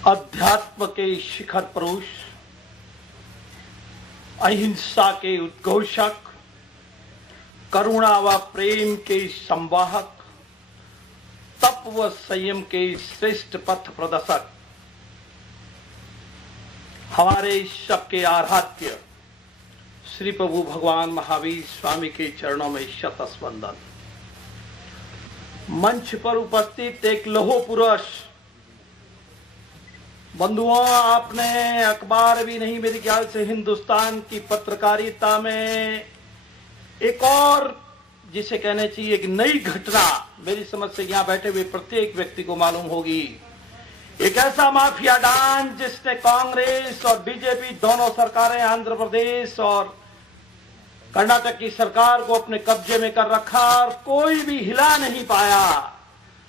अध्यात्म के शिखर पुरुष, अहिंसा के उद्घोषक, करुणा व प्रेम के संवाहक, तप व संयम के श्रेष्ठ पथ प्रदर्शक, हमारे सबके आराध्य श्री प्रभु भगवान महावीर स्वामी के चरणों में शतश वंदन। मंच पर उपस्थित एक लौह पुरुष बंधुओं, आपने अखबार भी नहीं, मेरे ख्याल से हिंदुस्तान की पत्रकारिता में एक और जिसे कहने चाहिए एक नई घटना, मेरी समझ से यहां बैठे हुए प्रत्येक व्यक्ति को मालूम होगी। एक ऐसा माफिया डांस जिसने कांग्रेस और बीजेपी दोनों सरकारें, आंध्र प्रदेश और कर्नाटक की सरकार को अपने कब्जे में कर रखा और कोई भी हिला नहीं पाया।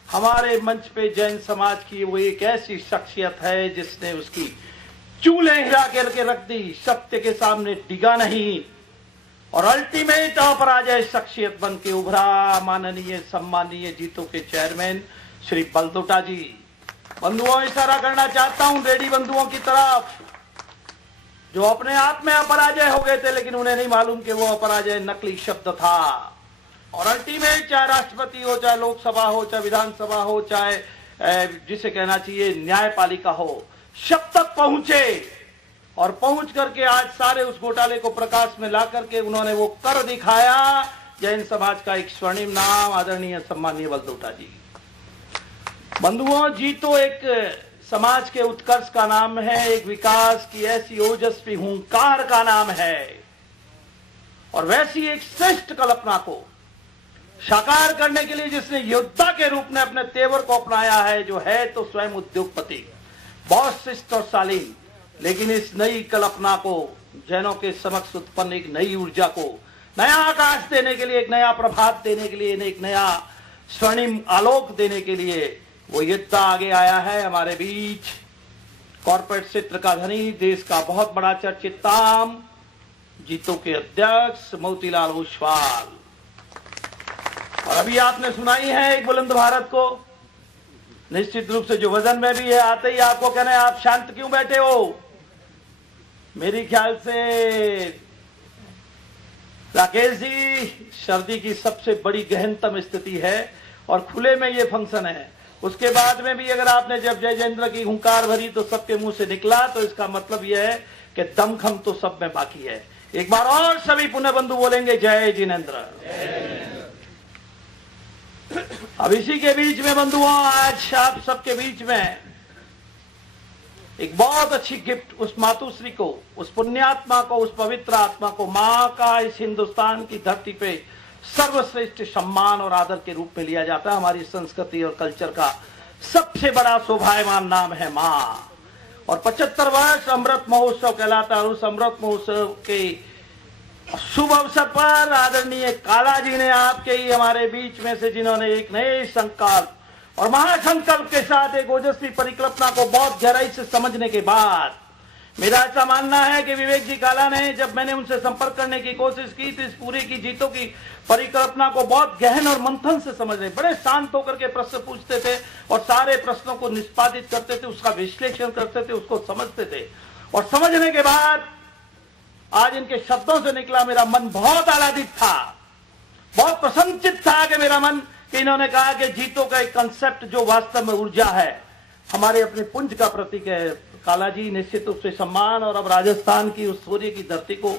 हमारे मंच पे जैन समाज की वो एक ऐसी शख्सियत है जिसने उसकी चूल्हे हिला करके रख दी, सत्य के सामने डिगा नहीं और अल्टीमेट अपराजय शख्सियत बन के उभरा माननीय सम्मानीय जीतों के चेयरमैन श्री बलदोटा जी। बंधुओं, इशारा करना चाहता हूं रेडी बंधुओं की तरफ जो अपने आप में अपराजय हो गए थे, लेकिन उन्हें नहीं मालूम कि वो अपराजय नकली शब्द था और अल्टीमेट चाहे राष्ट्रपति हो, चाहे लोकसभा हो, चाहे विधानसभा हो, चाहे जिसे कहना चाहिए न्यायपालिका हो, शब तक पहुंचे और पहुंच करके आज सारे उस घोटाले को प्रकाश में ला करके उन्होंने वो कर दिखाया। जैन समाज का एक स्वर्णिम नाम आदरणीय सम्मानीय बलदोटा जी। बंधुओं, जी तो एक समाज के उत्कर्ष का नाम है, एक विकास की ऐसी ओजस्वी हुंकार का नाम है और वैसी एक श्रेष्ठ कल्पना को साकार करने के लिए जिसने योद्धा के रूप में अपने तेवर को अपनाया है, जो है तो स्वयं उद्योगपति, बहुत शिष्ट और शालीन, लेकिन इस नई कल्पना को जैनों के समक्ष उत्पन्न एक नई ऊर्जा को नया आकाश देने के लिए, एक नया प्रभात देने के लिए, एक नया स्वर्णिम आलोक देने के लिए वो योद्धा आगे आया है हमारे बीच। कॉर्पोरेट क्षेत्र का धनी, देश का बहुत बड़ा चर्चित ताम, जीतों के अध्यक्ष मोतीलाल ओसवाल। और अभी आपने सुनाई है एक बुलंद भारत को, निश्चित रूप से जो वजन में भी है, आते ही आपको कहना है आप शांत क्यों बैठे हो। मेरी ख्याल से राकेश जी, सर्दी की सबसे बड़ी गहनतम स्थिति है और खुले में ये फंक्शन है। उसके बाद में भी अगर आपने जब जय जयेंद्र की हुंकार भरी तो सबके मुंह से निकला, तो इसका मतलब यह है कि दमखम तो सब में बाकी है। एक बार और सभी पुनः बंधु बोलेंगे जय जिनेंद्र। अब इसी के बीच में बंधुओं, आज आप सबके बीच में एक बहुत अच्छी गिफ्ट उस मातुश्री को, उस पुण्यात्मा को, उस पवित्र आत्मा को, मां का इस हिंदुस्तान की धरती पे सर्वश्रेष्ठ सम्मान और आदर के रूप में लिया जाता है। हमारी संस्कृति और कल्चर का सबसे बड़ा शोभायमान नाम है मां और 75 वर्ष अमृत महोत्सव कहलाता है। उस अमृत महोत्सव के शुभ अवसर पर आदरणीय काला जी ने आपके ही हमारे बीच में से, जिन्होंने एक नए संकल्प और महासंकल्प के साथ एक ओजस्वी परिकल्पना को बहुत गहराई से समझने के बाद, मेरा ऐसा मानना है कि विवेक जी काला ने, जब मैंने उनसे संपर्क करने की कोशिश की तो इस पूरी की जीतों की परिकल्पना को बहुत गहन और मंथन से समझ रहे, बड़े शांत होकर के प्रश्न पूछते थे और सारे प्रश्नों को निष्पादित करते थे, उसका विश्लेषण करते थे, उसको समझते थे और समझने के बाद आज इनके शब्दों से निकला, मेरा मन बहुत आह्लादित था, बहुत प्रसन्नचित था कि मेरा मन कि इन्होंने कहा कि जीतों का एक कंसेप्ट जो वास्तव में ऊर्जा है, हमारे अपने पुंज का प्रतीक है। काला जी, निश्चित रूप से सम्मान। और अब राजस्थान की उस सूर्य की धरती को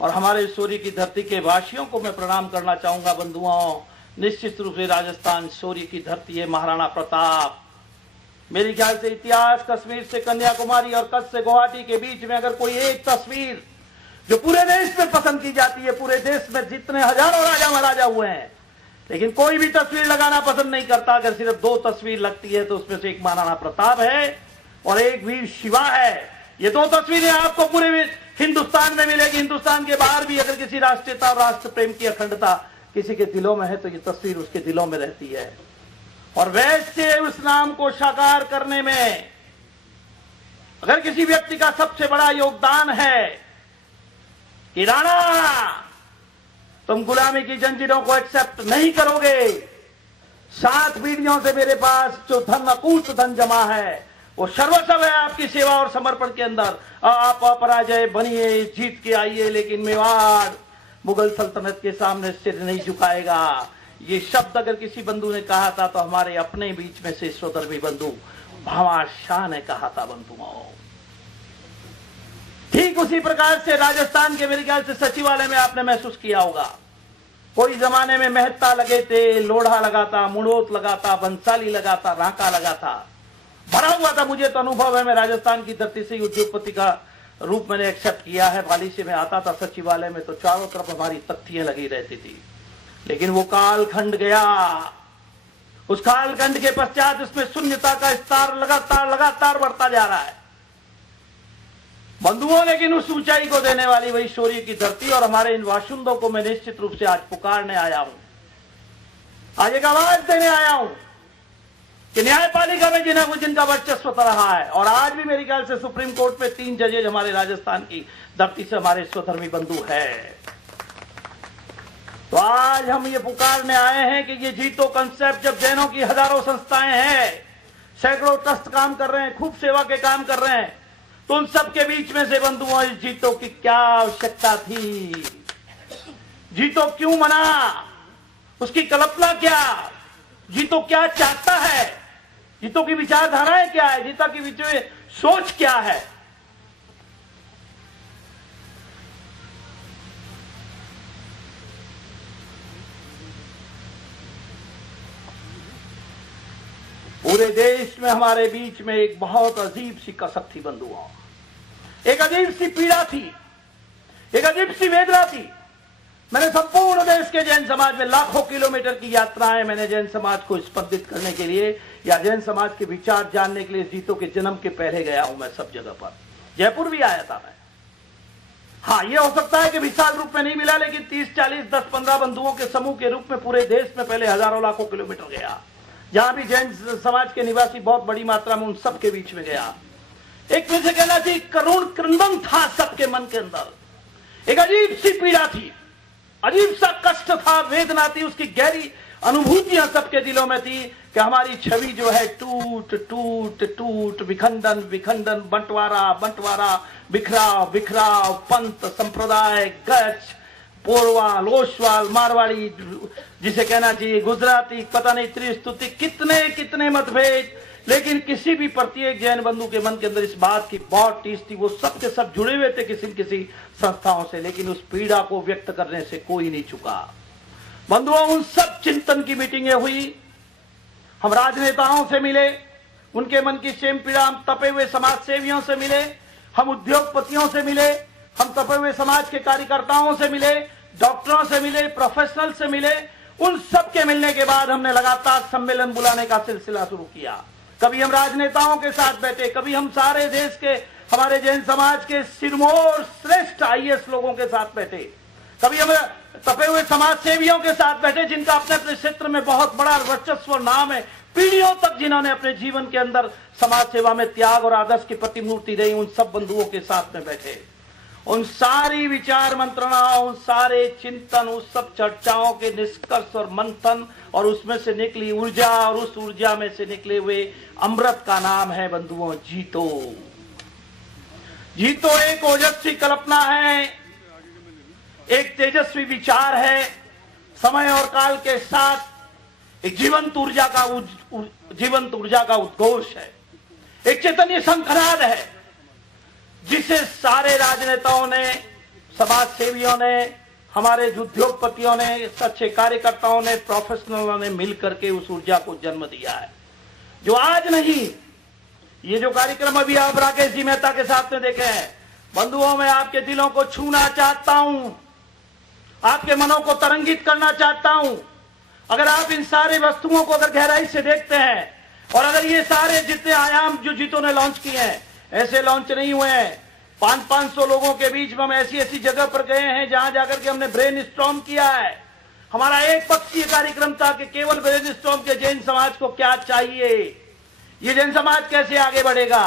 और हमारे सूर्य की धरती के वासियों को मैं प्रणाम करना चाहूंगा। बंधुओं, निश्चित रूप से राजस्थान सूर्य की धरती है, महाराणा प्रताप। मेरे ख्याल से इतिहास कश्मीर से कन्याकुमारी और कच्छ से गुवाहाटी के बीच में अगर कोई एक तस्वीर जो पूरे देश में पसंद की जाती है, पूरे देश में जितने हजारों राजा महाराजा हुए हैं, लेकिन कोई भी तस्वीर लगाना पसंद नहीं करता, अगर सिर्फ 2 तस्वीर लगती है तो उसमें से एक महाराणा प्रताप है और एक वीर शिवा है। ये 2 तस्वीरें आपको पूरे हिंदुस्तान में मिलेगी। हिंदुस्तान के बाहर भी अगर किसी राष्ट्रीयता और राष्ट्र प्रेम की अखंडता किसी के दिलों में है तो ये तस्वीर उसके दिलों में रहती है। और वैसे उस नाम को साकार करने में अगर किसी व्यक्ति का सबसे बड़ा योगदान है कि राणा, तुम गुलामी की जंजीरों को एक्सेप्ट नहीं करोगे, 7 पीढ़ियों से मेरे पास जो धन, अकूत धन जमा है, वो सर्वस्व है आपकी सेवा और समर्पण के अंदर। आप अपराजय बनिए, जीत के आइए, लेकिन मेवाड़ मुगल सल्तनत के सामने सिर नहीं झुकाएगा। ये शब्द अगर किसी बंधु ने कहा था तो हमारे अपने बीच में से स्वधर्मी बंधु भामा शाह ने कहा था। बंधुओं, ठीक उसी प्रकार से राजस्थान के मेरे ख्याल से सचिवालय में आपने महसूस किया होगा, कोई जमाने में मेहता लगे थे, लोढ़ा लगा था, मुड़ोत लगा था, बंसाली लगा था, राका लगा था, भरा हुआ था। मुझे तो अनुभव है, मैं राजस्थान की धरती से उद्योगपति का रूप मैंने एक्सेप्ट किया है। पाली से मैं आता था सचिवालय में तो चारों तरफ हमारी तख्तियां लगी रहती थी, लेकिन वो कालखंड गया। उस कालखंड के पश्चात उसमें शून्यता का स्तर लगातार बढ़ता जा रहा है बंधुओं। लेकिन उस ऊंचाई को देने वाली वही शौर्य की धरती और हमारे इन वासुंदों को मैं निश्चित रूप से आज पुकारने आया हूं, आज एक आवाज देने आया हूं कि न्यायपालिका में जिनका वर्चस्व रहा है, और आज भी मेरे ख्याल से सुप्रीम कोर्ट में 3 जजेज हमारे राजस्थान की धरती से हमारे स्वधर्मी बंधु है। तो आज हम ये पुकारने आए हैं कि ये जीतो कंसेप्ट, जब जैनों की हजारों संस्थाएं हैं, सैकड़ों ट्रस्ट काम कर रहे हैं, खूब सेवा के काम कर रहे हैं, तो उन सब के बीच में से बंधुओं इस जीतो की क्या आवश्यकता थी? जीतो क्यों मना? उसकी कल्पना क्या? जीतो क्या चाहता है? जीतो की विचारधाराएं क्या है? जीतो की सोच क्या है? पूरे देश में हमारे बीच में एक बहुत अजीब सी कसक थी बंधुओं, एक अजीब सी पीड़ा थी, एक अजीब सी वेदना थी। मैंने संपूर्ण देश के जैन समाज में लाखों किलोमीटर की यात्राएं मैंने जैन समाज को स्पंदित करने के लिए या जैन समाज के विचार जानने के लिए जीतो के जन्म के पहले गया हूं। मैं सब जगह पर, जयपुर भी आया था मैं। हाँ, ये हो सकता है कि विशाल रूप में नहीं मिला, लेकिन 30, 40, 10, 15 बंधुओं के समूह के रूप में पूरे देश में पहले हजारों लाखों किलोमीटर गया, जहां भी जैन समाज के निवासी बहुत बड़ी मात्रा में, उन सबके बीच में गया। एक वजह कहना चाहिए करुण क्रंदन था सबके मन के अंदर, एक अजीब सी पीड़ा थी, अजीब सा कष्ट था, वेदना थी, उसकी गहरी अनुभूतियां सबके दिलों में थी कि हमारी छवि जो है टूट टूट टूट, विखंडन विखंडन, बंटवारा बंटवारा, बिखराव बिखराव, पंथ संप्रदाय, गच, पोरवा, लोशवाल, मारवाड़ी, जिसे कहना चाहिए गुजराती, पता नहीं त्रिस्तुति, कितने कितने मतभेद, लेकिन किसी भी प्रत्येक जैन बंधु के मन के अंदर इस बात की बहुत टीस थी। वो सब के सब जुड़े हुए थे किसी न किसी संस्थाओं से, लेकिन उस पीड़ा को व्यक्त करने से कोई नहीं चुका। बंधुओं, उन सब चिंतन की मीटिंगें हुई, हम राजनेताओं से मिले, उनके मन की सेम पीड़ा, हम तपे हुए समाज सेवियों से मिले, हम उद्योगपतियों से मिले, हम तपे हुए समाज के कार्यकर्ताओं से मिले, डॉक्टरों से मिले, प्रोफेशनल से मिले। उन सब के मिलने के बाद हमने लगातार सम्मेलन बुलाने का सिलसिला शुरू किया। कभी हम राजनेताओं के साथ बैठे, कभी हम सारे देश के हमारे जैन समाज के सिरमौर श्रेष्ठ IAS लोगों के साथ बैठे, कभी हम तपे हुए समाज सेवियों के साथ बैठे, जिनका अपने अपने क्षेत्र में बहुत बड़ा वर्चस्व नाम है, पीढ़ियों तक जिन्होंने अपने जीवन के अंदर समाज सेवा में त्याग और आदर्श की प्रतिमूर्ति रही, उन सब बंधुओं के साथ में बैठे। उन सारी विचार मंत्रणा, उन सारे चिंतन, उस सब चर्चाओं के निष्कर्ष और मंथन और उसमें से निकली ऊर्जा, और उस ऊर्जा में से निकले हुए अमृत का नाम है बंधुओं जीतो। जीतो एक ओजस्वी कल्पना है, एक तेजस्वी विचार है, समय और काल के साथ एक जीवंत ऊर्जा का उद्घोष है, एक चैतन्य शंखनाद है, जिसे सारे राजनेताओं ने, समाज सेवियों ने, हमारे उद्योगपतियों ने, सच्चे कार्यकर्ताओं ने, प्रोफेशनलों ने मिलकर के उस ऊर्जा को जन्म दिया है, जो आज नहीं, ये जो कार्यक्रम अभी आप राकेश जी मेहता के साथ में देखे हैं, बंधुओं, मैं आपके दिलों को छूना चाहता हूं, आपके मनों को तरंगित करना चाहता हूं। अगर आप इन सारे वस्तुओं को अगर गहराई से देखते हैं, और अगर ये सारे जितने आयाम जो जीतो ने लॉन्च किए हैं, ऐसे लॉन्च नहीं हुए हैं, 500-500 लोगों के बीच में हम ऐसी ऐसी जगह पर गए हैं जहां जाकर के हमने ब्रेन स्टॉर्म किया है। हमारा एक पक्षीय कार्यक्रम था कि केवल ब्रेन स्टॉर्म के जैन समाज को क्या चाहिए, ये जैन समाज कैसे आगे बढ़ेगा।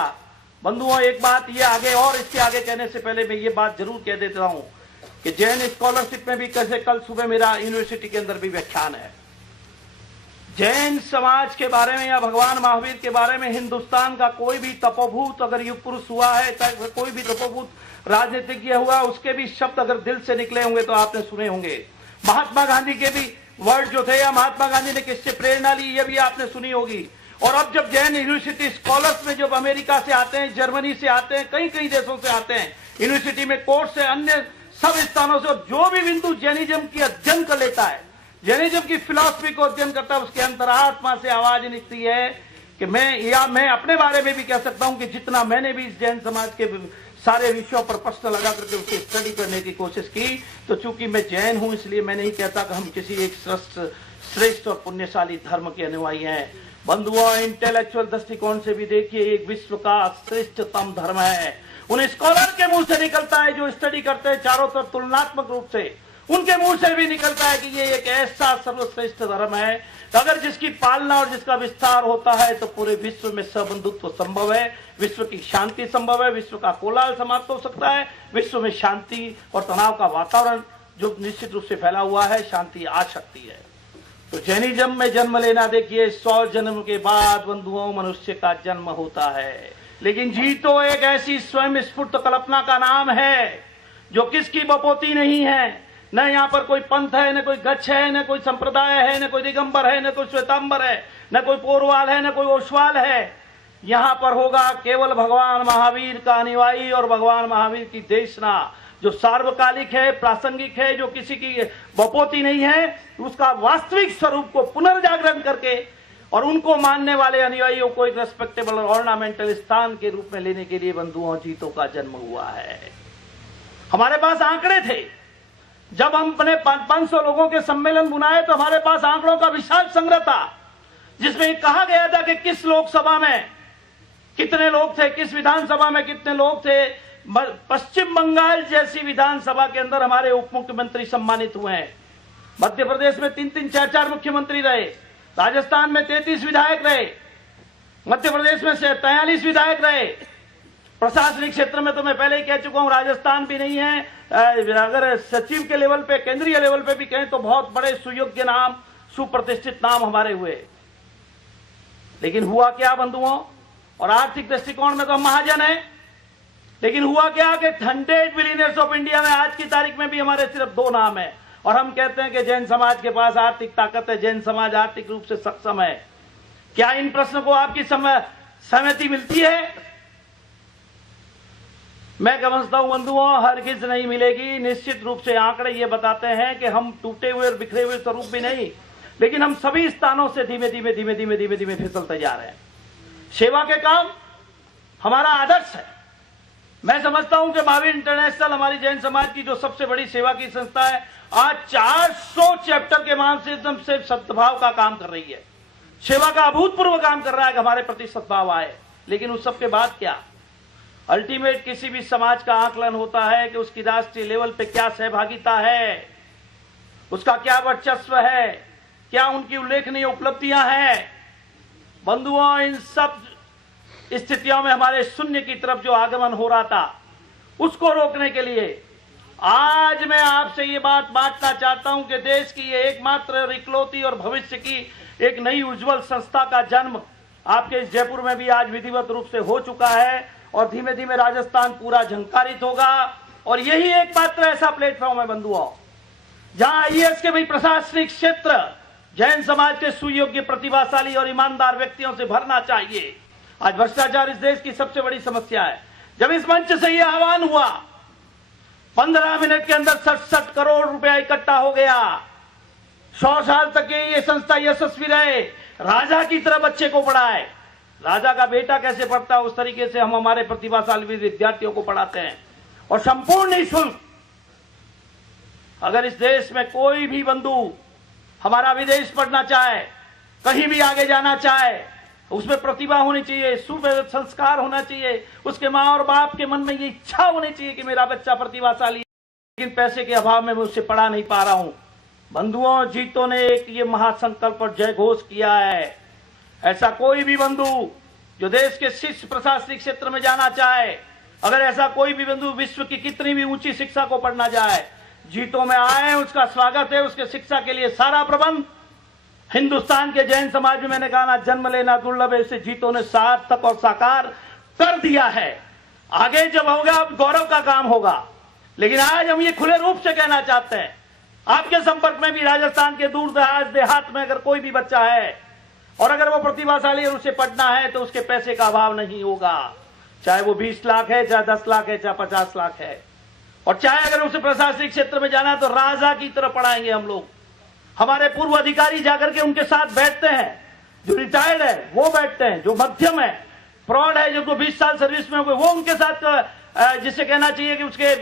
बंधुओं, एक बात ये आगे, और इसके आगे कहने से पहले मैं ये बात जरूर कह देता हूं कि जैन स्कॉलरशिप में भी कैसे, कल सुबह मेरा यूनिवर्सिटी के अंदर भी व्याख्यान है, जैन समाज के बारे में या भगवान महावीर के बारे में हिंदुस्तान का कोई भी तपोभूत अगर युग पुरुष हुआ है, चाहे कोई भी तपोभूत राजनीतिज्ञ हुआ, उसके भी शब्द अगर दिल से निकले होंगे तो आपने सुने होंगे। महात्मा गांधी के भी वर्ड जो थे, या महात्मा गांधी ने किससे प्रेरणा ली, ये भी आपने सुनी होगी। और अब जब जैन यूनिवर्सिटी स्कॉलर्स में जब अमेरिका से आते हैं, जर्मनी से आते हैं, कई कई देशों से आते हैं, यूनिवर्सिटी में कोर्स से, अन्य सब स्थानों से, और जो भी बिंदु जैनिज्म की अध्ययन कर लेता है, जैनिज्म की फिलॉसफी को अध्ययन करता है, उसके अंतरात्मा से आवाज निकलती है कि मैं अपने बारे में भी कह सकता हूं कि जितना मैंने भी इस जैन समाज के सारे विषयों पर प्रश्न लगा करके उसकी स्टडी करने की कोशिश की, तो चूंकि मैं जैन हूं इसलिए मैं नहीं कहता कि हम किसी एक श्रेष्ठ और पुण्यशाली धर्म के अनुयायी हैं। बंधुओं, इंटेलेक्चुअल दृष्टिकोण से भी देखिए, एक विश्व का श्रेष्ठतम धर्म है। उन स्कॉलर के मुंह से निकलता है जो स्टडी करते हैं चारों तरफ तुलनात्मक रूप से, उनके मुंह से भी निकलता है कि ये एक ऐसा सर्वश्रेष्ठ धर्म है अगर जिसकी पालना और जिसका विस्तार होता है तो पूरे विश्व में सबंधुत्व संभव है, विश्व की शांति संभव है, विश्व का कोलाहल समाप्त हो सकता है, विश्व में शांति और तनाव का वातावरण जो निश्चित रूप से फैला हुआ है, शांति आ सकती है। तो जैनिज्म में जन्म लेना, देखिए 100 जन्म के बाद बंधुओं मनुष्य का जन्म होता है, लेकिन जी तो एक ऐसी स्वयं स्फूर्त कल्पना का नाम है जो किसकी बपोती नहीं है। न यहाँ पर कोई पंथ है, न कोई गच्छ है, न कोई संप्रदाय है, न कोई दिगंबर है, न कोई श्वेतांबर है, न कोई पोरवाल है, न कोई ओसवाल है। यहाँ पर होगा केवल भगवान महावीर का अनुयायी और भगवान महावीर की देशना जो सार्वकालिक है, प्रासंगिक है, जो किसी की बपोती नहीं है, उसका वास्तविक स्वरूप को पुनर्जागरण करके और उनको मानने वाले अनुयायियों को एक रेस्पेक्टेबल और ऑर्नामेंटल स्थान के रूप में लेने के लिए बंधुओं जीतों का जन्म हुआ है। हमारे पास आंकड़े थे, जब हम अपने 500 लोगों के सम्मेलन बुनाए तो हमारे पास आंकड़ों का विशाल संग्रह था, जिसमें कहा गया था कि किस लोकसभा में कितने लोग थे, किस विधानसभा में कितने लोग थे। पश्चिम बंगाल जैसी विधानसभा के अंदर हमारे उप मुख्यमंत्री सम्मानित हुए हैं। मध्य प्रदेश में 3-3, 4-4 मुख्यमंत्री रहे, राजस्थान में 33 विधायक रहे, मध्य प्रदेश में 43 विधायक रहे। प्रशासनिक क्षेत्र में तो मैं पहले ही कह चुका हूं, राजस्थान भी नहीं है। अगर सचिव के लेवल पे, केंद्रीय लेवल पे भी कहें तो बहुत बड़े सुयोग्य नाम, सुप्रतिष्ठित नाम हमारे हुए। लेकिन हुआ क्या बंधुओं, और आर्थिक दृष्टिकोण में तो हम महाजन हैं, लेकिन हुआ क्या कि 100 बिलियनर्स ऑफ इंडिया में आज की तारीख में भी हमारे सिर्फ 2 नाम है, और हम कहते हैं कि जैन समाज के पास आर्थिक ताकत है, जैन समाज आर्थिक रूप से सक्षम है। क्या इन प्रश्न को आपकी सहमति मिलती है? मैं समझता हूं बंधुओं, हरगिज नहीं मिलेगी। निश्चित रूप से आंकड़े ये बताते हैं कि हम टूटे हुए और बिखरे हुए स्वरूप भी नहीं, लेकिन हम सभी स्थानों से धीमे धीमे फिसलते जा रहे हैं। सेवा के काम हमारा आदर्श है। मैं समझता हूं कि महावीर इंटरनेशनल हमारी जैन समाज की जो सबसे बड़ी सेवा की संस्था है, आज 400 चैप्टर के माध्यम से सद्भाव का काम कर रही है, सेवा का अभूतपूर्व काम कर रहा है कि हमारे प्रति सद्भाव आए। लेकिन उस सब के बाद क्या? अल्टीमेट किसी भी समाज का आकलन होता है कि उसकी राष्ट्रीय लेवल पे क्या सहभागिता है, उसका क्या वर्चस्व है, क्या उनकी उल्लेखनीय उपलब्धियां हैं। बंधुओं, इन सब स्थितियों में हमारे शून्य की तरफ जो आगमन हो रहा था, उसको रोकने के लिए आज मैं आपसे ये बात बांटना चाहता हूं कि देश की ये एकमात्र और इकलौती और भविष्य की एक नई उज्जवल संस्था का जन्म आपके इस जयपुर में भी आज विधिवत रूप से हो चुका है, और धीमे धीमे राजस्थान पूरा झंकारित होगा। और यही एकमात्र ऐसा प्लेटफॉर्म है बंधुओं, जहां आईएएस के भी प्रशासनिक क्षेत्र जैन समाज के सुयोग्य, प्रतिभाशाली और ईमानदार व्यक्तियों से भरना चाहिए। आज भ्रष्टाचार इस देश की सबसे बड़ी समस्या है। जब इस मंच से यह आह्वान हुआ, 15 मिनट के अंदर 67 करोड़ रुपया इकट्ठा हो गया। 100 साल तक ये संस्था यशस्वी रहे, राजा की तरह बच्चे को पढ़ाए। राजा का बेटा कैसे पढ़ता है, उस तरीके से हम हमारे प्रतिभाशाली विद्यार्थियों को पढ़ाते हैं, और संपूर्ण निःशुल्क। अगर इस देश में कोई भी बंधु हमारा विदेश पढ़ना चाहे, कहीं भी आगे जाना चाहे, उसमें प्रतिभा होनी चाहिए, सुव्यवस्थित संस्कार होना चाहिए, उसके माँ और बाप के मन में ये इच्छा होनी चाहिए कि मेरा बच्चा प्रतिभाशाली, लेकिन पैसे के अभाव में मैं उससे पढ़ा नहीं पा रहा हूं। बंधुओं, जीतों ने एक ये महासंकल्प और जय घोष किया है। ऐसा कोई भी बंधु जो देश के शीर्ष प्रशासनिक क्षेत्र में जाना चाहे, अगर ऐसा कोई भी बंधु विश्व की कितनी भी ऊंची शिक्षा को पढ़ना चाहे, जीतों में आए, उसका स्वागत है। उसके शिक्षा के लिए सारा प्रबंध हिंदुस्तान के जैन समाज में मैंने कहा ना, जन्म लेना दुर्लभ है, इसे जीतों ने सार्थक और साकार कर दिया है। आगे जब होगा अब गौरव का काम होगा। लेकिन आज हम ये खुले रूप से कहना चाहते हैं, आपके संपर्क में भी राजस्थान के दूर दराज देहात में अगर कोई भी बच्चा है और अगर वो प्रतिभाशाली और उसे पढ़ना है तो उसके पैसे का अभाव नहीं होगा, चाहे वो 20 लाख है, चाहे 10 लाख है, चाहे 50 लाख है। और चाहे अगर उसे प्रशासनिक क्षेत्र में जाना है तो राजा की तरह पढ़ाएंगे हम लोग। हमारे पूर्व अधिकारी जाकर के उनके साथ बैठते हैं, जो रिटायर्ड है वो बैठते हैं, जो मध्यम है, प्रौढ़ है, जो 20 साल सर्विस में हो गए वो उनके साथ, जिसे कहना चाहिए कि उसके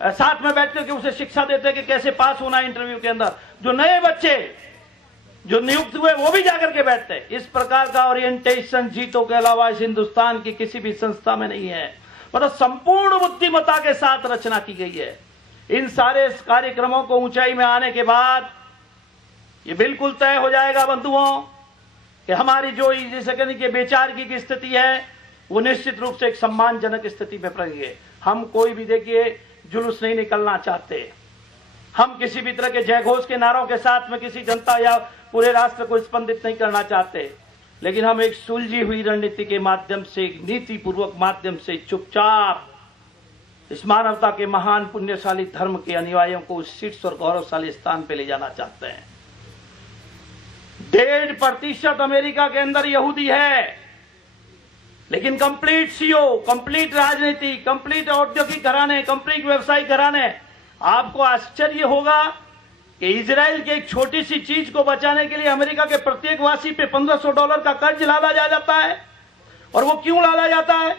साथ में बैठ करके उसे शिक्षा देते हैं कि कैसे पास होना है इंटरव्यू के अंदर। जो नए बच्चे जो नियुक्त हुए वो भी जाकर के बैठते हैं। इस प्रकार का ओरिएंटेशन जीतों के अलावा इस हिंदुस्तान की किसी भी संस्था में नहीं है। मतलब संपूर्ण बुद्धिमत्ता के साथ रचना की गई है। इन सारे कार्यक्रमों को ऊंचाई में आने के बाद ये बिल्कुल तय हो जाएगा बंधुओं कि हमारी जो जिसे कहने की बेचारगी की स्थिति है वो निश्चित रूप से एक सम्मानजनक स्थिति में पड़ गई है। हम कोई भी देखिए जुलूस नहीं निकलना चाहते, हम किसी भी तरह के जयघोष के नारों के साथ में किसी जनता या पूरे राष्ट्र को स्पंदित नहीं करना चाहते, लेकिन हम एक सुलझी हुई रणनीति के माध्यम से, एक नीति पूर्वक माध्यम से चुपचाप इस मानवता के महान पुण्यशाली धर्म के अनुयायियों को उस शीर्ष और गौरवशाली स्थान पे ले जाना चाहते हैं। 1.5% अमेरिका के अंदर यहूदी है, लेकिन कंप्लीट सीओ, कंप्लीट राजनीति, कंप्लीट औद्योगिक घराने, कंप्लीट व्यवसायिक घराने। आपको आश्चर्य होगा कि इजराइल की एक छोटी सी चीज को बचाने के लिए अमेरिका के प्रत्येक वासी पे $1500 का कर्ज लादा जाता है। और वो क्यों लादा जाता है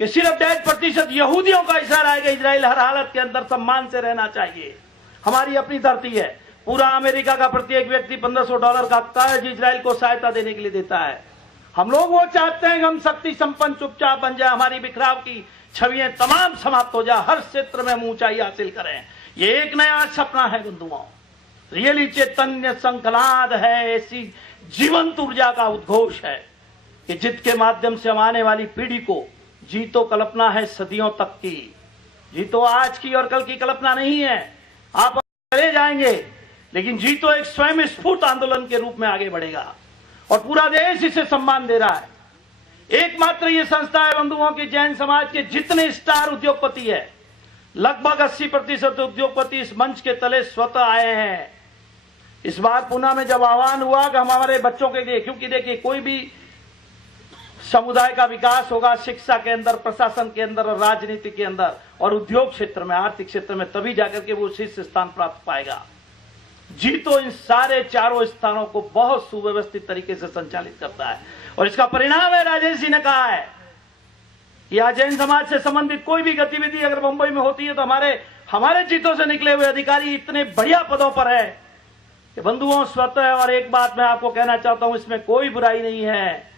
कि सिर्फ 1.5% यहूदियों का इशारा है कि इजराइल हर हालत के अंदर सम्मान से रहना चाहिए। हमारी अपनी धरती है, पूरा अमेरिका का प्रत्येक व्यक्ति $1500 का कर्ज इजराइल को सहायता देने के लिए देता है। हम लोग वो चाहते हैं कि हम शक्ति संपन्न चुपचाप बन जाए, हमारी बिखराव की छवियां तमाम समाप्त हो जाए, हर क्षेत्र में हम ऊंचाई हासिल करें। ये एक नया सपना है बंधुओं, रियली चैतन्य संकलाद है, ऐसी जीवंत ऊर्जा का उद्घोष है कि जिसके माध्यम से हम आने वाली पीढ़ी को जीतो कल्पना है सदियों तक की। जीतो आज की और कल की कल्पना नहीं है, आप चले जाएंगे, लेकिन जीतो एक स्वयं स्फूर्त आंदोलन के रूप में आगे बढ़ेगा और पूरा देश इसे सम्मान दे रहा है। एकमात्र ये संस्था है बंधुओं की जैन समाज के जितने स्टार उद्योगपति है, लगभग 80% उद्योगपति इस मंच के तले स्वतः आए हैं। इस बार पुणे में जब आह्वान हुआ कि हमारे बच्चों के लिए, क्योंकि देखिए कोई भी समुदाय का विकास होगा शिक्षा के अंदर, प्रशासन के अंदर और राजनीति के अंदर और उद्योग क्षेत्र में, आर्थिक क्षेत्र में, तभी जाकर के वो शीर्ष स्थान प्राप्त पाएगा। जीतो इन सारे चारों स्थानों को बहुत सुव्यवस्थित तरीके से संचालित करता है और इसका परिणाम है, राजेश जी ने कहा है, या जैन समाज से संबंधित कोई भी गतिविधि अगर मुंबई में होती है तो हमारे जीतों से निकले हुए अधिकारी इतने बढ़िया पदों पर है कि बंधुओं स्वतः। और एक बात मैं आपको कहना चाहता हूं, इसमें कोई बुराई नहीं है।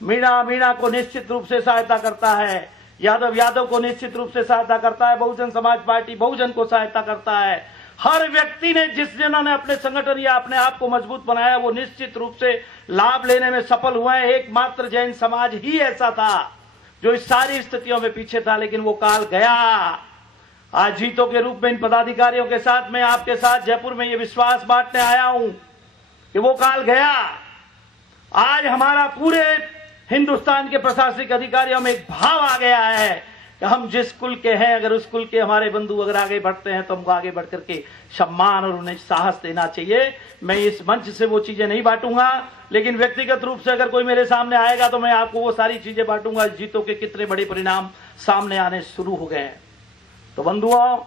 मीणा को निश्चित रूप से सहायता करता है, यादव को निश्चित रूप से सहायता करता है, बहुजन समाज पार्टी बहुजन को सहायता करता है। हर व्यक्ति ने जिन्होंने अपने संगठन या अपने आप को मजबूत बनाया वो निश्चित रूप से लाभ लेने में सफल हुए हैं। एकमात्र जैन समाज ही ऐसा था जो इस सारी स्थितियों में पीछे था, लेकिन वो काल गया। आज जीतों के रूप में इन पदाधिकारियों के साथ मैं आपके साथ जयपुर में ये विश्वास बांटने आया हूं कि वो काल गया। आज हमारा पूरे हिंदुस्तान के प्रशासनिक अधिकारियों में एक भाव आ गया है कि हम जिस कुल के हैं, अगर उस कुल के हमारे बंधु अगर आगे बढ़ते हैं तो हमको आगे बढ़ करके सम्मान और उन्हें साहस देना चाहिए। मैं इस मंच से वो चीजें नहीं बांटूंगा, लेकिन व्यक्तिगत रूप से अगर कोई मेरे सामने आएगा तो मैं आपको वो सारी चीजें बांटूंगा। जीतों के कितने बड़े परिणाम सामने आने शुरू हो गए हैं। तो बंधुओं,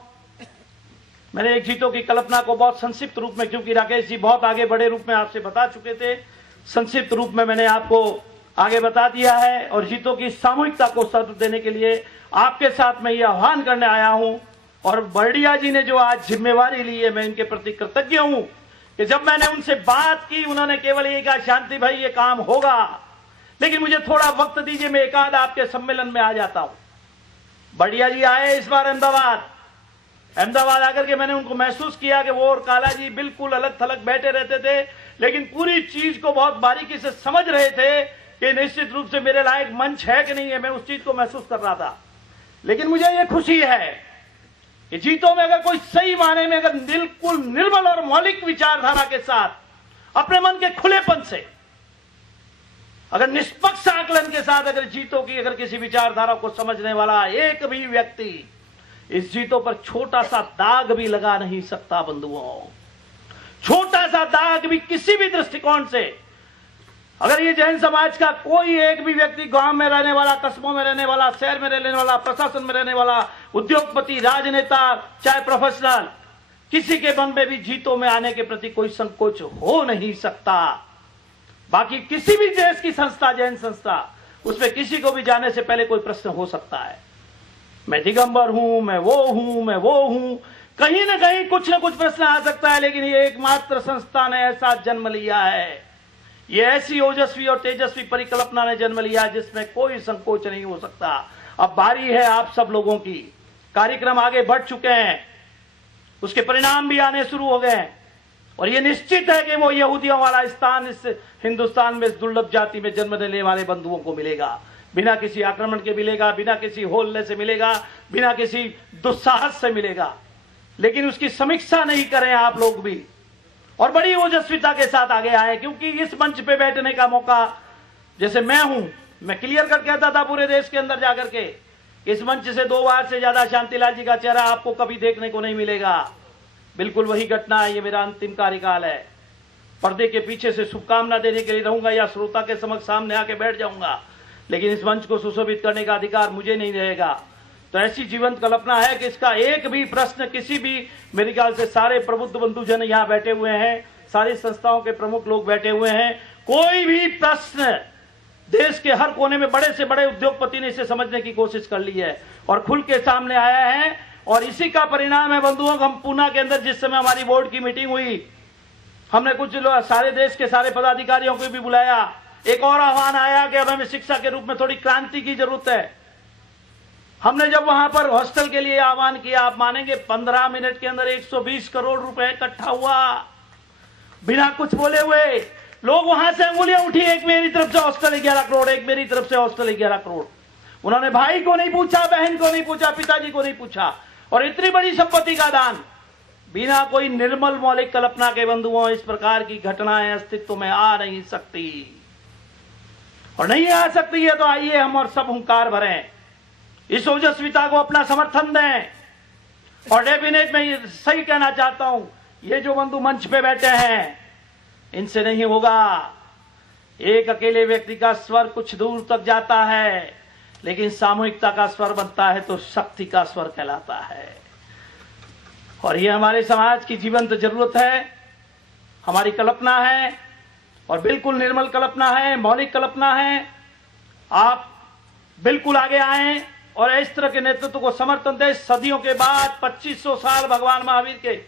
मैंने एक जीतों की कल्पना को बहुत संक्षिप्त रूप में, क्योंकि राकेश जी बहुत आगे बड़े रूप में आपसे बता चुके थे, संक्षिप्त रूप में मैंने आपको आगे बता दिया है। और जीतों की सामूहिकता को सत्व देने के लिए आपके साथ मैं ये आह्वान करने आया हूं। और बर्डिया जी ने जो आज जिम्मेवारी ली है, मैं इनके प्रति कृतज्ञ हूं कि जब मैंने उनसे बात की उन्होंने केवल ये कहा, शांति भाई ये काम होगा, लेकिन मुझे थोड़ा वक्त दीजिए, मैं एक आध आपके सम्मेलन में आ जाता हूं। बर्डिया जी आए इस बार अहमदाबाद आकर के मैंने उनको महसूस किया कि वो और काला जी बिल्कुल अलग थलग बैठे रहते थे, लेकिन पूरी चीज को बहुत बारीकी से समझ रहे थे कि निश्चित रूप से मेरे लायक मंच है कि नहीं है। मैं उस चीज को महसूस कर रहा था। लेकिन मुझे ये खुशी है कि जीतों में अगर कोई सही माने में अगर बिल्कुल निर्मल और मौलिक विचारधारा के साथ अपने मन के खुलेपन से, अगर निष्पक्ष आकलन के साथ अगर जीतों की अगर किसी विचारधारा को समझने वाला एक भी व्यक्ति इस जीतों पर छोटा सा दाग भी लगा नहीं सकता बंधुओं, छोटा सा दाग भी किसी भी दृष्टिकोण से। अगर ये जैन समाज का कोई एक भी व्यक्ति गांव में रहने वाला, कस्बों में रहने वाला, शहर में रहने वाला, प्रशासन में रहने वाला, उद्योगपति, राजनेता, चाहे प्रोफेशनल, किसी के मन में भी जीतों में आने के प्रति कोई संकोच हो नहीं सकता। बाकी किसी भी देश की संस्था, जैन संस्था, उसमें किसी को भी जाने से पहले कोई प्रश्न हो सकता है, मैं दिगंबर हूं, मैं वो हूं, मैं वो हूं, कहीं ना कहीं कुछ ना कुछ प्रश्न आ सकता है। लेकिन ये एकमात्र संस्था ने ऐसा जन्म लिया है, ये ऐसी ओजस्वी और तेजस्वी परिकल्पना ने जन्म लिया जिसमें कोई संकोच नहीं हो सकता। अब बारी है आप सब लोगों की, कार्यक्रम आगे बढ़ चुके हैं, उसके परिणाम भी आने शुरू हो गए हैं और ये निश्चित है कि वो यहूदियों वाला स्थान इस हिंदुस्तान में, इस दुर्लभ जाति में जन्म लेने वाले बंधुओं को मिलेगा। बिना किसी आक्रमण के मिलेगा, बिना किसी होल्ले से मिलेगा, बिना किसी दुस्साहस से मिलेगा। लेकिन उसकी समीक्षा नहीं करें आप लोग भी और बड़ी ओजस्विता के साथ आगे आए, क्योंकि इस मंच पे बैठने का मौका, जैसे मैं हूं, मैं क्लियर कर कहता था पूरे देश के अंदर जाकर के, इस मंच से 2 बार से ज्यादा शांतिलाल जी का चेहरा आपको कभी देखने को नहीं मिलेगा। बिल्कुल वही घटना है, ये मेरा अंतिम कार्यकाल है। पर्दे के पीछे से शुभकामना देने के लिए रहूंगा या श्रोता के समक्ष सामने आके बैठ जाऊंगा, लेकिन इस मंच को सुशोभित करने का अधिकार मुझे नहीं रहेगा। तो ऐसी जीवंत कल्पना है कि इसका एक भी प्रश्न किसी भी, मेरे ख्याल से सारे प्रबुद्ध बंधुजन यहाँ बैठे हुए हैं, सारी संस्थाओं के प्रमुख लोग बैठे हुए हैं, कोई भी प्रश्न देश के हर कोने में बड़े से बड़े उद्योगपति ने इसे समझने की कोशिश कर ली है और खुल के सामने आया है। और इसी का परिणाम है बंधुओं, हम पूना के अंदर जिस समय हमारी बोर्ड की मीटिंग हुई, हमने कुछ सारे देश के सारे पदाधिकारियों को भी बुलाया। एक और आह्वान आया कि अब हमें शिक्षा के रूप में थोड़ी क्रांति की जरूरत है। हमने जब वहां पर हॉस्टल के लिए आह्वान किया, आप मानेंगे 15 मिनट के अंदर 120 करोड़ रुपए इकट्ठा हुआ, बिना कुछ बोले हुए। लोग वहां से अंगुलियां उठी, एक मेरी तरफ से हॉस्टल 11 करोड़, एक मेरी तरफ से हॉस्टल 11 करोड़। उन्होंने भाई को नहीं पूछा, बहन को नहीं पूछा, पिताजी को नहीं पूछा, और इतनी बड़ी संपत्ति का दान बिना कोई निर्मल मौलिक कल्पना के। बंधुओं, इस प्रकार की घटनाएं अस्तित्व में आ नहीं सकती और नहीं आ सकती है। तो आइए हम और सब हुंकार भरें, इस ओजस्विता को अपना समर्थन दें। और डेफिनेट मैं सही कहना चाहता हूं, ये जो बंधु मंच पे बैठे हैं, इनसे नहीं होगा। एक अकेले व्यक्ति का स्वर कुछ दूर तक जाता है, लेकिन सामूहिकता का स्वर बनता है तो शक्ति का स्वर कहलाता है। और ये हमारे समाज की जीवंत जरूरत है, हमारी कल्पना है, और बिल्कुल निर्मल कल्पना है, मौलिक कल्पना है। आप बिल्कुल आगे आए और इस तरह के नेतृत्व को समर्थन दें। सदियों के बाद 2500 साल भगवान महावीर के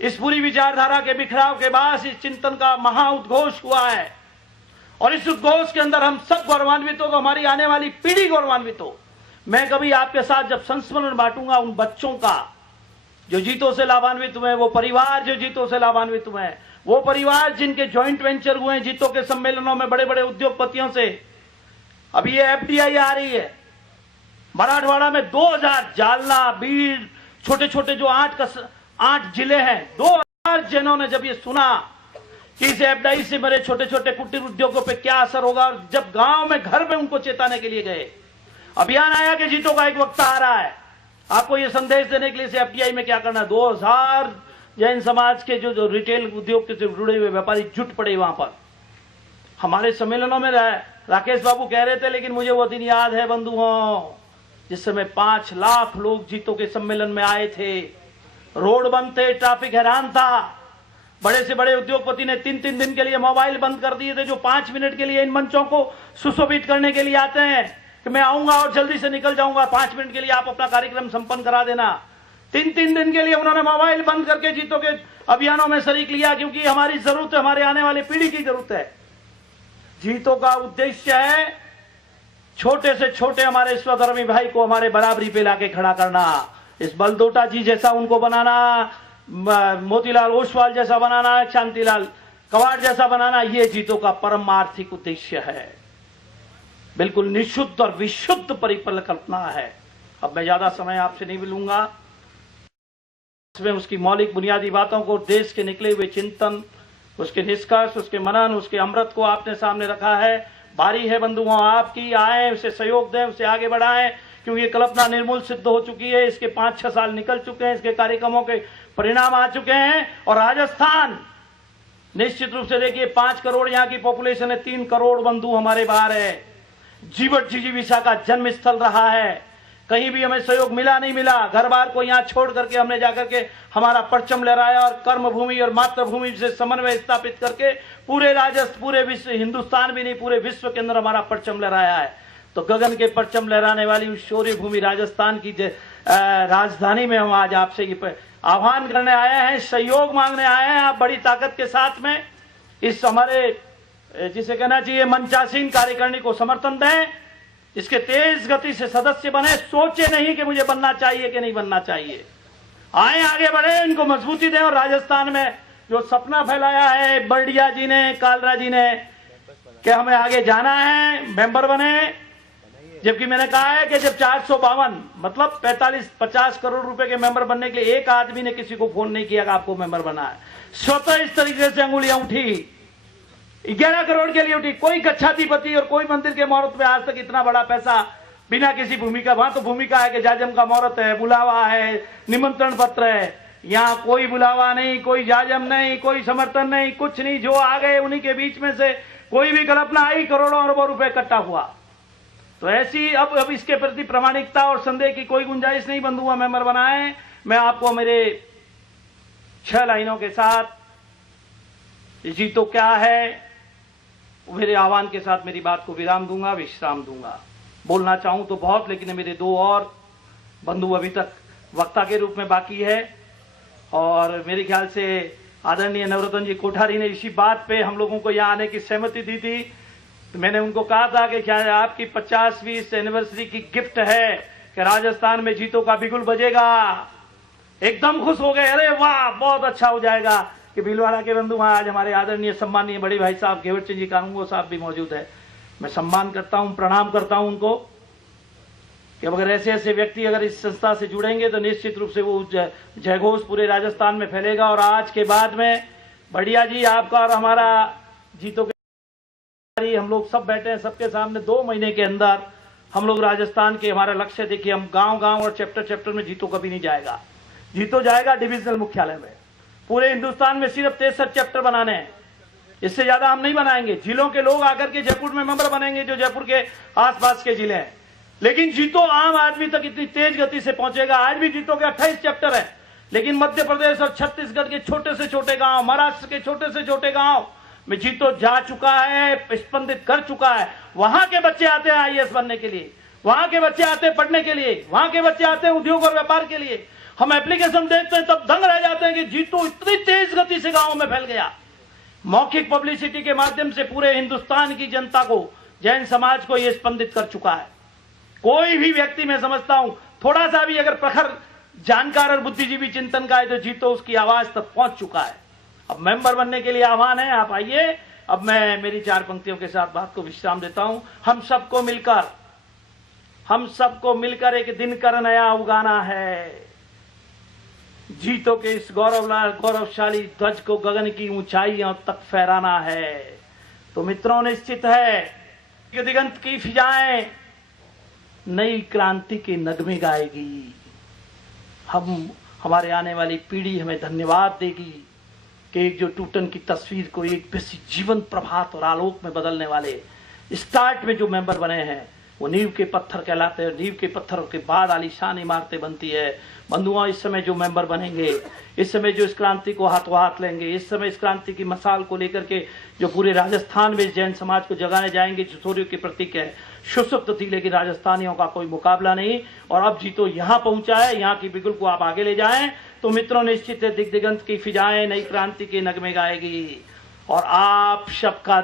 इस पूरी विचारधारा के बिखराव के बाद इस चिंतन का महा उद्घोष हुआ है और इस उद्घोष के अंदर हम सब गौरवान्वित हो, तो हमारी आने वाली पीढ़ी गौरवान्वित हो। मैं कभी आपके साथ जब संस्मरण बांटूंगा उन बच्चों का जो जीतों से लाभान्वित हुए, वो परिवार जो जीतों से लाभान्वित हुए, वो परिवार जिनके ज्वाइंट वेंचर हुए जीतों के सम्मेलनों में बड़े बड़े उद्योगपतियों से। अभी ये FDI आ रही है मराठवाड़ा में 2000, जालना, बीड, छोटे छोटे जो 8 जिले हैं, 2000 जैनों ने जब ये सुना कि इस FDI से मेरे छोटे छोटे कुटीर उद्योगों पे क्या असर होगा, और जब गांव में घर में उनको चेताने के लिए गए, अभियान आया कि जीतों का एक वक्ता आ रहा है, आपको ये संदेश देने के लिए इस FDI में क्या करना है। 2000 जैन समाज के जो रिटेल उद्योग से जुड़े हुए व्यापारी जुट पड़े वहां पर। हमारे सम्मेलनों में राकेश बाबू कह रहे थे, लेकिन मुझे वो दिन याद है बंधुओं, जिस समय 5 लाख लोग जीतों के सम्मेलन में आए थे, रोड बंद थे, ट्रैफिक हैरान था। बड़े से बड़े उद्योगपति ने 3-3 दिन के लिए मोबाइल बंद कर दिए थे, जो 5 मिनट के लिए इन मंचों को सुशोभित करने के लिए आते हैं कि मैं आऊंगा और जल्दी से निकल जाऊंगा, 5 मिनट के लिए आप अपना कार्यक्रम संपन्न करा देना। 3-3 दिन के लिए उन्होंने मोबाइल बंद करके जीतों के अभियानों में शरीक लिया, क्योंकि हमारी जरूरत है, हमारे आने वाली पीढ़ी की जरूरत है। जीतों का उद्देश्य है छोटे से छोटे हमारे स्वधर्मी भाई को हमारे बराबरी पे लाके खड़ा करना, इस बलदोटा जी जैसा उनको बनाना, मोतीलाल ओसवाल जैसा बनाना, शांतिलाल कवाड़ जैसा बनाना, ये जीतों का परमार्थिक उद्देश्य है। बिल्कुल निशुद्ध और विशुद्ध परिकल्पना है। अब मैं ज्यादा समय आपसे नहीं मिलूंगा, इसमें उसकी मौलिक बुनियादी बातों को, देश के निकले हुए चिंतन, उसके निष्कर्ष, उसके मनन, उसके अमृत को आपने सामने रखा है। बारी है बंधुओं आपकी, आए उसे सहयोग दें, उसे आगे बढ़ाएं, क्योंकि ये कल्पना निर्मूल सिद्ध हो चुकी है। इसके 5-6 साल निकल चुके हैं, इसके कार्यक्रमों के परिणाम आ चुके हैं। और राजस्थान निश्चित रूप से देखिए 5 करोड़ यहाँ की पॉपुलेशन है, 3 करोड़ बंधु हमारे बाहर है। जीवट जिजीविषा का जन्म स्थल रहा है। कहीं भी हमें सहयोग मिला नहीं मिला, घर बार को यहाँ छोड़ करके हमने जाकर के हमारा परचम लहराया और कर्म भूमि और मातृभूमि से समन्वय स्थापित करके पूरे राजस्थान, पूरे विश्व, हिंदुस्तान भी नहीं पूरे विश्व के अंदर हमारा परचम लहराया है। तो गगन के परचम लहराने वाली उस शौर्य भूमि राजस्थान की राजधानी में हम आज आपसे ये आह्वान करने आए हैं, सहयोग मांगने आए हैं। आप बड़ी ताकत के साथ में इस हमारे जिसे कहना चाहिए मंचासीन कार्यकारिणी को समर्थन दें, इसके तेज गति से सदस्य बने। सोचे नहीं कि मुझे बनना चाहिए कि नहीं बनना चाहिए, आए आगे बढ़े, इनको मजबूती दें। और राजस्थान में जो सपना फैलाया है बर्डिया जी ने, कालरा जी ने, कि हमें आगे जाना है, मेंबर बने, जबकि मैंने कहा है कि जब 452 मतलब 45-50 करोड़ रुपए के मेंबर बनने के लिए एक आदमी ने किसी को फोन नहीं किया कि आपको मेंबर बना है। स्वतः इस तरीके से अंगुलियां उठी, 11 करोड़ के लिए उठी। कोई गच्छाधिपति और कोई मंदिर के मुहूर्त में आज तक इतना बड़ा पैसा बिना किसी भूमिका, वहां तो भूमिका है कि जाजम का मुहूर्त है, बुलावा है, निमंत्रण पत्र है। यहाँ कोई बुलावा नहीं, कोई जाजम नहीं, कोई समर्थन नहीं, कुछ नहीं। जो आ गए उन्हीं के बीच में से कोई भी कल्पना आई, करोड़ों अरबों रुपए इकट्ठा हुआ। तो ऐसी अब इसके प्रति प्रामाणिकता और संदेह की कोई गुंजाइश नहीं। बंधुआ मेंबर बनाए। मैं आपको मेरे 6 लाइनों के साथ, जी तो क्या है, मेरे आह्वान के साथ मेरी बात को विराम दूंगा, विश्राम दूंगा। बोलना चाहूं तो बहुत, लेकिन मेरे 2 और बंधु अभी तक वक्ता के रूप में बाकी है। और मेरे ख्याल से आदरणीय नवरत्न जी कोठारी ने इसी बात पे हम लोगों को यहाँ आने की सहमति दी थी। तो मैंने उनको कहा था कि क्या आपकी 50वीं एनिवर्सरी की गिफ्ट है कि राजस्थान में जीतों का बिगुल बजेगा। एकदम खुश हो गए, अरे वाह बहुत अच्छा हो जाएगा कि भीलवाड़ा के बंधु वहां आज हमारे आदरणीय सम्मानीय बड़े भाई साहब घेवट सिंह जी कानूंगो साहब भी मौजूद है। मैं सम्मान करता हूं, प्रणाम करता हूं उनको कि अगर ऐसे ऐसे व्यक्ति अगर इस संस्था से जुड़ेंगे तो निश्चित रूप से वो जयघोष पूरे राजस्थान में फैलेगा। और आज के बाद में बढ़िया जी आपका और हमारा जीतों के हम लोग सब बैठे हैं, सबके सामने 2 महीने के अंदर हम लोग राजस्थान के, हमारा लक्ष्य देखिए, हम गांव-गांव और चैप्टर में जीतो कभी नहीं जाएगा। जीतो जाएगा डिविजनल मुख्यालय में। पूरे हिंदुस्तान में सिर्फ 63 चैप्टर बनाने हैं, इससे ज्यादा हम नहीं बनाएंगे। जिलों के लोग आकर के जयपुर में मेंबर बनेंगे, जो जयपुर के आसपास के जिले हैं। लेकिन जीतो आम आदमी तक इतनी तेज गति से पहुंचेगा। आज भी जीतो के 28 चैप्टर है, लेकिन मध्य प्रदेश और छत्तीसगढ़ के छोटे से छोटे गांव, महाराष्ट्र के छोटे से छोटे गांव में जीतो जा चुका है, स्पंदित कर चुका है। वहां के बच्चे आते हैं IAS बनने के लिए, वहां के बच्चे आते हैं पढ़ने के लिए, वहां के बच्चे आते हैं उद्योग और व्यापार के लिए। हम एप्लीकेशन देखते हैं तब दंग रह जाते हैं कि जीतो इतनी तेज गति से गांव में फैल गया। मौखिक पब्लिसिटी के माध्यम से पूरे हिंदुस्तान की जनता को, जैन समाज को यह स्पंदित कर चुका है। कोई भी व्यक्ति, मैं समझता हूं, थोड़ा सा भी अगर प्रखर जानकार और बुद्धिजीवी चिंतन का है तो जीतो उसकी आवाज तक पहुंच चुका है। अब मेंबर बनने के लिए आह्वान है, आप आइए। अब मैं मेरी 4 पंक्तियों के साथ बात को विश्राम देता हूं। हम सबको मिलकर एक दिन कर नया उगाना है। जीतों के इस गौरवशाली ध्वज को गगन की ऊंचाइयों तक फहराना है। तो मित्रों, निश्चित है कि दिगंत की फिजाएं नई क्रांति के नगमे गाएगी। हमारे आने वाली पीढ़ी हमें धन्यवाद देगी कि एक जो टूटन की तस्वीर को एक बेसी जीवन प्रभात और आलोक में बदलने वाले स्टार्ट में जो मेंबर बने हैं वो नींव के पत्थर कहलाते हैं। नींव के पत्थरों के बाद आलीशान इमारतें बनती है। बंधुओं, इस समय जो मेंबर बनेंगे, इस समय जो इस क्रांति को हाथों हाथ लेंगे, इस समय इस क्रांति की मसाल को लेकर के जो पूरे राजस्थान में जैन समाज को जगाने जाएंगे, जो सूर्य के प्रतीक है, सुसुप्त थी लेकिन राजस्थानियों का कोई मुकाबला नहीं। और अब जीतो यहाँ पहुंचा है, यहाँ की बिगुल को आप आगे ले जाएं तो मित्रों, निश्चित है दिग्दिगंत की फिजाएं नई क्रांति के नगमे गाएगी। और आप सबका